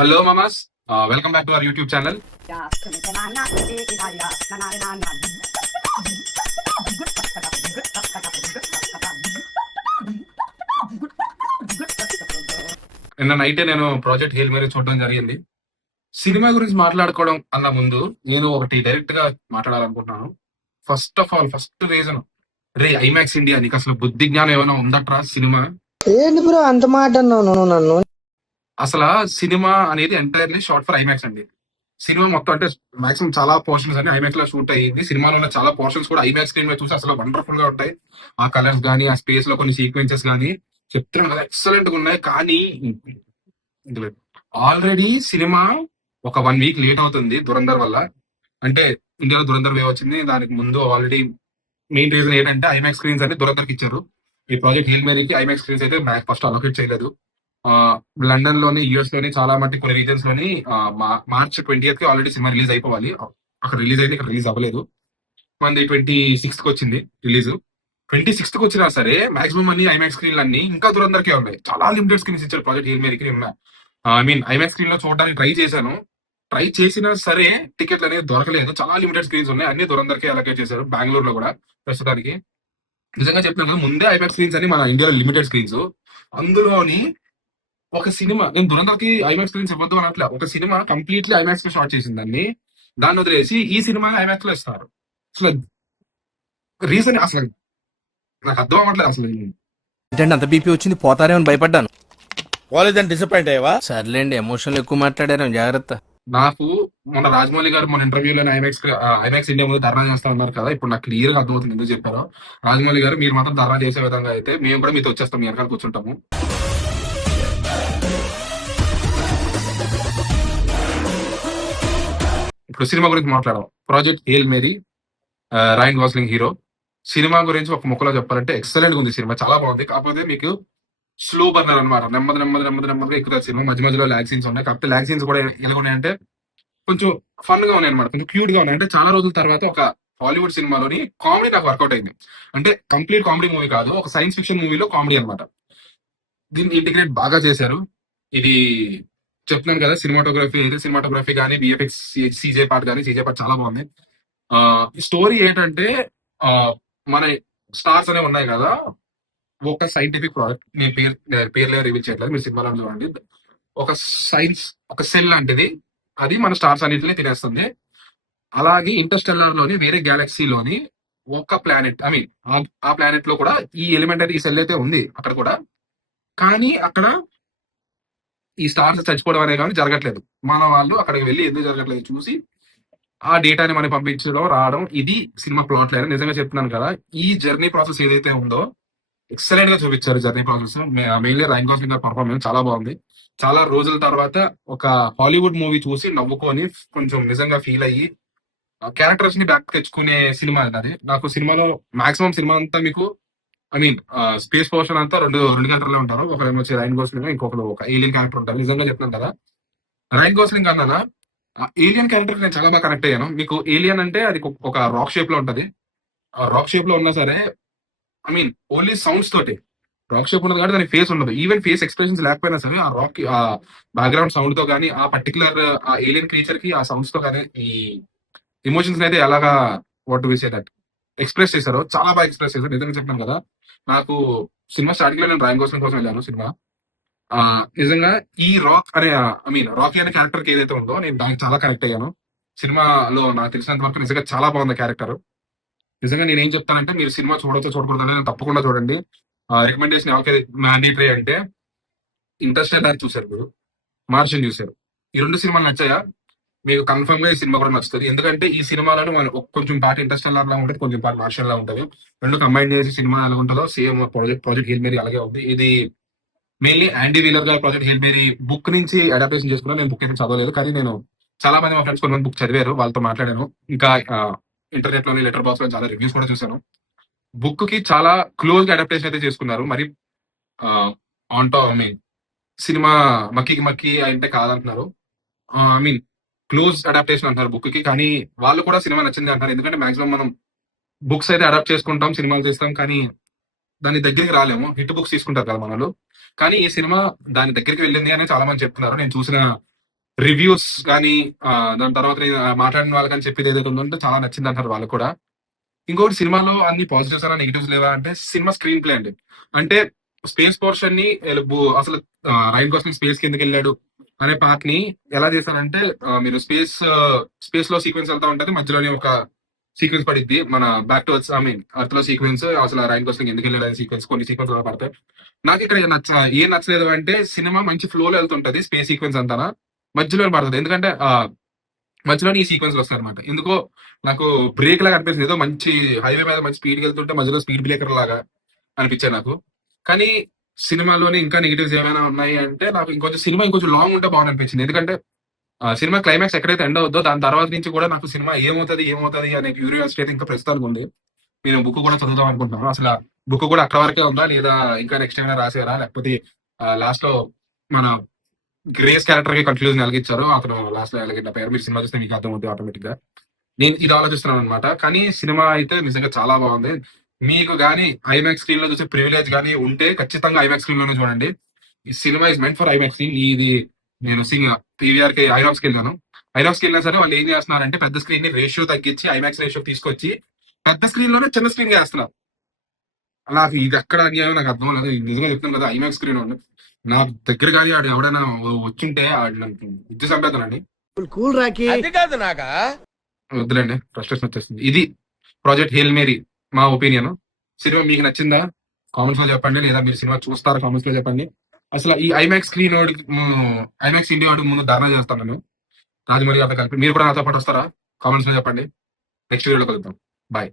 Hello మామాస్, welcome back to our YouTube channel. నిన్న నైటే నేను ప్రాజెక్ట్ హేల్ మేరీ చూడడం జరిగింది. సినిమా గురించి మాట్లాడుకోవడం అన్న ముందు నేను ఒకటి డైరెక్ట్ గా మాట్లాడాలనుకుంటున్నాను. First of all, first reason, ray IMAX India, నీకు అసలు బుద్ధి జ్ఞానం ఏమైనా ఉందట్రా? సినిమా ఏంటి బ్రో అంత మాట అన్నావు నువ్వు నన్ను? అసలు సినిమా అనేది ఎంటైర్లీ షార్ట్ ఫర్ ఐమాక్స్ అండి. సినిమా మొత్తం అంటే మాక్సిమం చాలా పోర్షన్స్ అన్ని ఐమాక్స్ లో షూట్ అయ్యింది. సినిమాలో ఉన్న చాలా పోర్షన్స్ కూడా ఐమాక్స్ స్క్రీన్ మీద చూసి అసలు వండర్ఫుల్ గా ఉంటాయి. ఆ కలర్స్ గానీ, ఆ స్పేస్ లో కొన్ని సీక్వెన్సెస్ గానీ చెప్తున్నాను కదా, ఎక్సలెంట్ గా ఉన్నాయి. కానీ ఆల్రెడీ సినిమా ఒక 1 వీక్ లేట్ అవుతుంది దురంధర్ వల్ల. అంటే ఇండియాలో దురంధర్ వేవ్ వచ్చింది. దానికి ముందు ఆల్రెడీ మెయిన్ రీజన్ ఏంటంటే ఐమాక్స్ స్క్రీన్స్ అని దురంధర్కి ఇచ్చారు. ఈ ప్రాజెక్ట్ హేల్ మేరీకి ఐమాక్స్ స్క్రీన్స్ అయితే ఫస్ట్ అలొకేట్ చేయలేదు. లండన్ లోని, యుఎస్ లోని, చాలా మట్టి కొన్ని రీజన్స్ లోని మార్చ్ 20th కి ఆల్రెడీ సినిమా రిలీజ్ అయిపోవాలి. అక్కడ రిలీజ్ అయితే ఇక్కడ రిలీజ్ అవ్వలేదు. మనది 26th కి వచ్చింది రిలీజ్. 26th కి వచ్చినా సరే మాక్సిమం అన్ని ఐమాక్స్ స్క్రీన్లు అన్ని ఇంకా దురంధర్కే ఉన్నాయి. చాలా లిమిటెడ్ స్క్రీన్స్ ఇచ్చారు ప్రాజెక్ట్ హేల్ మేరీకి. ఉన్నాయి. ఐ మీన్ ఐమాక్స్ స్క్రీన్ లో చూడడానికి ట్రై చేశాను. ట్రై చేసినా సరే టికెట్లు అనేది దొరకలేదు. చాలా లిమిటెడ్ స్క్రీన్స్ ఉన్నాయి. అన్ని దురంధర్కే అలొకేట్ చేశారు. బెంగళూరులో కూడా ప్రస్తుతానికి. నిజంగా చెప్తున్నాను కదా, ముందే ఐమాక్స్ స్క్రీన్స్ అని మన ఇండియాలో లిమిటెడ్ స్క్రీన్స్. అందులోని ఒక సినిమా, నేను దురంధర్కి ఐమాక్స్ స్క్రీన్స్ ఇవ్వద్దు అనట్లే, ఒక సినిమా కంప్లీట్లీ ఐమాక్స్ లో షార్ట్ చేసింది దాన్ని వదిలేసి ఈ సినిమా ఐమాక్స్ లో ఇస్తారు. అసలు రీజన్ అసలు నాకు అర్థం అవ్వట్లేదు అసలు. ఏంటంటే అంత బీపీ వచ్చింది, పోతారేమని భయపడ్డాను. కాలేజ్ డిసప్పాయింట్ అయ్యావా? సర్లేండి, ఎమోషనల్ ఎక్కువ మాట్లాడారు, జాగ్రత్త. నాకు మొన్న రాజమౌళి గారు మన ఇంటర్వ్యూలో ఐమాక్స్ ఇండియా ముందు ధర్నా చేస్తా ఉన్నారు కదా, ఇప్పుడు నాకు క్లియర్ గా అర్థమవుతుంది ఎందుకు చెప్పారో. రాజమౌళి గారు, మీరు మాత్రం ధర్నా చేసే విధంగా అయితే మేము కూడా మీతో వచ్చేస్తాం, మీ వెనకాల కూర్చుంటాము. ఇప్పుడు సినిమా గురించి మాట్లాడదాం. ప్రాజెక్ట్ హేల్ మేరీ, రాయన్ గాస్లింగ్ హీరో. సినిమా గురించి ఒక ముక్కలో చెప్పాలంటే ఎక్సలెంట్ గా ఉంది. సినిమా చాలా బాగుంది. కాకపోతే మీకు స్లో బర్నర్ అనమాట. నెమ్మదిగా ఎక్కువ సినిమా. మధ్య మధ్యలో ల్యాగ్ సీన్స్ ఉన్నాయి. కాకపోతే ల్యాగ్ సీన్స్ కూడా ఎలా ఉన్నాయంటే కొంచెం ఫన్ గా ఉన్నాయి అనమాట, కొంచెం క్యూట్ గా ఉన్నాయి. అంటే చాలా రోజుల తర్వాత ఒక హాలీవుడ్ సినిమాలోని కామెడీ నాకు వర్కౌట్ అయింది. అంటే కంప్లీట్ కామెడీ మూవీ కాదు, ఒక సైన్స్ ఫిక్షన్ మూవీలో కామెడీ అనమాట. దీన్ని ఇంటిగ్రేట్ బాగా చేశారు. ఇది చెప్తున్నాను కదా, సినిమాటోగ్రఫీ కానీ, బిఎఫ్ఎక్స్, సీజే పార్ట్ చాలా బాగుంది. ఈ స్టోరీ ఏంటంటే, మన స్టార్స్ అనేవి ఉన్నాయి కదా, ఒక సైంటిఫిక్ ప్రాజెక్ట్. నేను పేర్లే రివీల్ చేయట్లేదు, మీరు సినిమాలో చూడండి. ఒక సెల్ లాంటిది, అది మన స్టార్స్ అన్నింటినీ తినేస్తుంది. అలాగే ఇంటర్స్టెల్లార్ లోని వేరే గ్యాలక్సీలోని ఒక ప్లానెట్, ఐ మీన్ ఆ ప్లానెట్ లో కూడా ఈ ఎలిమెంటరీ సెల్ అయితే ఉంది అక్కడ కూడా. కానీ అక్కడ ఈ స్టార్స్ చచ్చిపోవడం అనేది కానీ జరగట్లేదు. మన వాళ్ళు అక్కడికి వెళ్ళి ఎందుకు జరగట్లేదు చూసి ఆ డేటాని మనకి పంపించడం, రావడం, ఇది సినిమా ప్లాట్ లైన్. నిజంగా చెప్తున్నాను కదా, ఈ జర్నీ ప్రాసెస్ ఏదైతే ఉందో ఎక్సలెంట్ గా చూపించారు. జర్నీ ప్రాసెస్ మెయిన్లీ రాయన్ గాస్లింగ్ గారి పర్ఫార్మెన్స్ చాలా బాగుంది. చాలా రోజుల తర్వాత ఒక హాలీవుడ్ మూవీ చూసి నవ్వుకొని కొంచెం నిజంగా ఫీల్ అయ్యి క్యారెక్టర్స్ ని బ్యాక్ తెచ్చుకునే సినిమా అది. నాకు సినిమాలో మాక్సిమం సినిమా అంతా మీకు, ఐ మీన్ స్పేస్ పోర్షన్ అంతా రెండు క్యారెక్టర్లే ఉంటారు. ఒకరు వచ్చి రైన్ గోస్లింగ్, ఇంకొకరు ఒక ఏలియన్ క్యారెక్టర్ ఉంటారు. నిజంగా చెప్తున్నాను కదా, రైన్ గోస్లింగ్ అన్నా ఏలియన్ క్యారెక్టర్ నేను చాలా బాగా కనెక్ట్ అయ్యాను. మీకు ఏలియన్ అంటే అది ఒక రాక్ షేప్ లో ఉంటది. ఆ రాక్ షేప్ లో ఉన్నా సరే, ఐ మీన్ ఓన్లీ సౌండ్స్ తోటి రాక్ షేప్ ఉన్నది కాబట్టి దానికి ఫేస్ ఉండదు. ఈవెన్ ఫేస్ ఎక్స్ప్రెషన్స్ లేకపోయినా సరే ఆ రాక్, ఆ బ్యాక్గ్రౌండ్ సౌండ్ తో కానీ, ఆ పర్టికులర్ ఆ ఏలియన్ క్రీచర్ కి ఆ సౌండ్స్ తో కానీ ఈ ఎమోషన్స్ అయితే ఎలాగా what we say that express చేశారో చాలా బాగా ఎక్స్ప్రెస్ చేశారు. నిజంగా చెప్తాను కదా, నాకు సినిమా స్టార్టింగ్ లో నేను రాయన్ గోస్లింగ్ కోసం వెళ్ళాను సినిమా. నిజంగా ఈ రాక్ అనే, ఐ మీన్ రాకీ అనే క్యారెక్టర్ కి ఏదైతే ఉందో నేను దానికి చాలా కనెక్ట్ అయ్యాను. సినిమాలో నాకు తెలిసినంత వరకు నిజంగా చాలా బాగుంది క్యారెక్టర్. నిజంగా నేను ఏం చెప్తానంటే, మీరు సినిమా చూడకూడదు అనేది తప్పకుండా చూడండి. రికమెండేషన్ ఎవరికైతే మ్యాండేటరీ అంటే, ఇంటర్స్టెల్లార్ చూశారు మీరు, మార్షన్ చూశారు, ఈ 2 సినిమాలు నచ్చాయా మీకు, కన్ఫర్మ్ గా ఈ సినిమా కూడా నచ్చుతుంది. ఎందుకంటే ఈ సినిమాలో మనం కొంచెం పార్ట్ ఇంటర్స్టెల్లార్ లా ఉంటుంది, కొంచెం పార్ట్ మార్షన్ లా ఉంటుంది. 2 కంబైన్ చేసి సినిమా ఎలా ఉంటుందో సేమ్ ప్రాజెక్ట్ హేల్ మేరీ అలాగే ఉంది. ఇది మెయిన్లీ యాండీ వీలర్ గారి ప్రాజెక్ట్ హేల్ మేరీ బుక్ నుంచి అడాప్టేషన్ చేసుకున్నాను. నేను బుక్ అయితే చదవలేదు, కానీ నేను చాలా మంది మా ఫ్రెండ్స్ కొంతమంది బుక్ చదివారు, వాళ్ళతో మాట్లాడాను. ఇంకా ఇంటర్నెట్ లోని లెటర్ బాక్స్ లో చాలా రివ్యూస్ కూడా చూశాను. బుక్ కి చాలా క్లోజ్ గా అడాప్టేషన్ అయితే చేసుకున్నారు. మరి ఆన్ టాప్, ఐ మీన్ సినిమా మక్కి అంటే కాదంటున్నారు. ఐ మీన్ క్లోజ్ అడాప్టేషన్ అంటారు బుక్ కి, కానీ వాళ్ళు కూడా సినిమా నచ్చింది అంటారు. ఎందుకంటే మాక్సిమం మనం బుక్స్ అయితే అడాప్ట్ చేసుకుంటాం, సినిమాలు చేస్తాం, కానీ దాని దగ్గరికి రాలేము. హిట్ బుక్స్ తీసుకుంటారు కదా మనలో. కానీ ఈ సినిమా దాని దగ్గరికి వెళ్ళింది అని చాలా మంది చెప్తున్నారు. నేను చూసిన రివ్యూస్ కానీ దాని తర్వాత నేను మాట్లాడిన వాళ్ళకని చెప్పేది ఏదైతే ఉందో చాలా నచ్చింది అంటారు వాళ్ళు కూడా. ఇంకోటి సినిమాలో అన్ని పాజిటివ్స్ అలా నెగిటివ్స్ లేవా అంటే సినిమా స్క్రీన్ ప్లే అండి. అంటే స్పేస్ పోర్షన్ ని అసలు రైన్ కోసం స్పేస్ కి ఎందుకు వెళ్ళాడు అనే పార్ట్ ని ఎలా చేశారంటే మీరు స్పేస్ లో సీక్వెన్స్ వెళ్తా ఉంటది, మధ్యలోనే ఒక సీక్వెన్స్ పడిద్ది మన బ్యాక్ టు అర్త్ లో సీక్వెన్స్, అసలు రైన్ కోసం ఎందుకు వెళ్ళాడు అనే సీక్వెన్స్, కొన్ని సీక్వెన్స్ అలా పడతాయి. నాకు ఇక్కడ ఏం నచ్చలేదు అంటే సినిమా మంచి ఫ్లో లో వెళ్తుంటది, స్పేస్ సీక్వెన్స్ అంతా మధ్యలో పడుతుంది. ఎందుకంటే మధ్యలోనే ఈ సీక్వెన్స్ వస్తాయి అనమాట. ఎందుకో నాకు బ్రేక్ లాగా అనిపిస్తుంది, ఏదో మంచి హైవే మీద మంచి స్పీడ్ వెళ్తుంటే మధ్యలో స్పీడ్ బ్రేకర్ లాగా అనిపించాయి నాకు. కానీ సినిమాలోనే ఇంకా నెగిటివ్స్ ఏమైనా ఉన్నాయి అంటే నాకు ఇంకొంచెం లాంగ్ ఉంటే బాగుంది అనిపించింది. ఎందుకంటే సినిమా క్లైమాక్స్ ఎక్కడైతే ఎండ్ అవుద్దో దాని తర్వాత నుంచి కూడా నాకు సినిమా ఏమవుతుంది అనే క్యూరియాసిటీ అయితే ఇంకా ప్రస్తుతానికి ఉంది. నేను బుక్ కూడా చదువుదాం అనుకుంటున్నాను. అసలు బుక్ కూడా అక్కడ వరకే ఉందా లేదా ఇంకా నెక్స్ట్ ఏమైనా రాసారా, లేకపోతే లాస్ట్ లో మన గ్రేస్ క్యారెక్టర్ కి కన్క్లూజన్ ఎలాగిచ్చారు, అతను లాస్ట్ లో ఎలాగిన పేరు మీరు సినిమా చూస్తే మీకు అర్థమవుతుంది ఆటోమేటిక్ గా. నేను ఇది ఆలోచిస్తున్నాను అనమాట. కానీ సినిమా అయితే నిజంగా చాలా బాగుంది. మీకు గానీ ఐమాక్స్ స్క్రీన్ లో చూసే ప్రివిలేజ్ గానీ ఉంటే ఖచ్చితంగా ఐమాక్స్ స్క్రీన్ లోనే చూడండి. ఈ cinema is meant for IMAX screen. ఇది నేను పీవీఆర్ కి ఐనాక్స్ కి వెళ్ళాను. ఐనాక్స్ కి వెళ్ళినా సరే వాళ్ళు ఏం చేస్తున్నారంటే పెద్ద స్క్రీన్ ని రేషియో తగ్గించి ఐమాక్స్ రేషియో తీసుకొచ్చి పెద్ద స్క్రీన్ లోనే చిన్న స్క్రీన్ చేస్తున్నారు. నాకు ఇది ఎక్కడ అన్యాయం నాకు అర్థం లేదు. నిజంగా చెప్తున్నాను కదా, ఐమాక్స్ స్క్రీన్ నా దగ్గర కానీ ఆడు ఎవడైనా వచ్చింటే ఆడు నాకు విద్య సంపేదనండి. కూల్ రాకి అది కాదు నాకా. వద్దులేండి, ఫ్రస్ట్రేషన్ వచ్చేస్తుంది. ఇది ప్రాజెక్ట్ హేల్ మేరీ మా ఒపీనియన్. సినిమా మీకు నచ్చిందా కామెంట్స్ లో చెప్పండి, లేదా మీరు సినిమా చూస్తారా కామెంట్స్ లో చెప్పండి. అసలు ఈ ఐమాక్స్ స్క్రీన్ ఐమాక్స్ ఇండియా వాడికి ముందు ధర్నా చేస్తాను నేను, రాజమౌళి గారితో కలిపి. మీరు కూడా నాతో పాటు వస్తారా కామెంట్స్ లో చెప్పండి. నెక్స్ట్ వీడియోలో కలుద్దాం. బాయ్.